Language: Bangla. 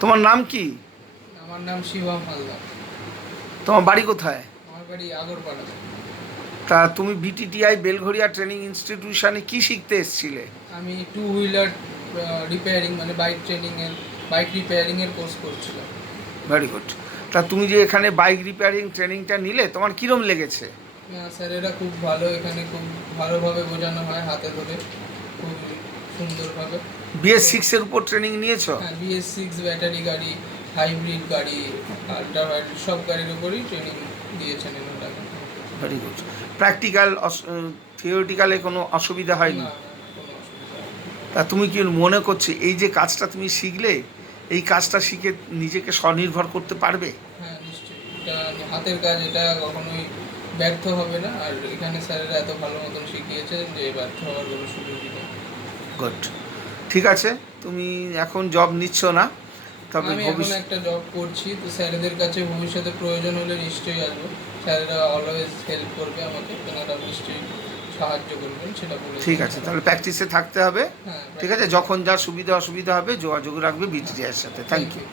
তোমার নাম কি? আমার নাম শিবম হালদার। তোমার বাড়ি কোথায়? আমার বাড়ি আগরপাড়া। তা তুমি বিটিটিআই বেলঘরিয়া ট্রেনিং ইনস্টিটিউশনে কি শিখতে এসেছিলে? আমি টু হুইলার রিপেয়ারিং মানে বাইক রিপেয়ারিংয়ের কোর্স করছিলাম। Very good. তা তুমি যে এখানে বাইক রিপেয়ারিং ট্রেনিংটা নিলে, তোমার কীরম লেগেছে? স্যারেরা খুব ভালো, এখানে খুব ভালোভাবে বোঝানো হয়, হাতে ধরে খুব সুন্দরভাবে। BS6-এর উপর ট্রেনিং নিয়েছো? হ্যাঁ, BS6 ব্যাটারি গাড়ি, হাইব্রিড গাড়ি, আল্ট্রা হাইব্রিড সব গাড়ির উপরই ট্রেনিং দিয়েছেন এনারা। Very good. প্র্যাকটিক্যাল থিওরিটিক্যালে কোনো অসুবিধা হয়নি? না, কোনো অসুবিধা নেই। তা তুমি কি মনে করছো এই যে কাজটা তুমি শিখলে, এই কাজটা শিখে নিজেকে স্বনির্ভর করতে পারবে? হ্যাঁ, নিশ্চয়ই। এটা হাতের কাজ, এটা কখনোই ব্যর্থ হবে না। আর এখানে স্যারেরা এত ভালো মতন শিখিয়েছেন যে ব্যর্থ হওয়ার কোনো সুযোগই নেই। গুড। ঠিক আছে, তুমি এখন জব নিচ্ছ না, তবে আমি এখন একটা জব করছি, তো স্যারেদের কাছে ভবিষ্যতে প্রয়োজন হলে নিশ্চয়ই আসবো। স্যারেরা অলওয়েজ হেল্প করবে আমাকে, তেনারা নিশ্চয়ই সাহায্য করবেন, সেটা বলে। ঠিক আছে, তাহলে প্র্যাকটিসে থাকতে হবে। হ্যাঁ, ঠিক আছে, যখন যা সুবিধা অসুবিধা হবে যোগাযোগ রাখবে বিটিটিআইয়ের সাথে। Thank you.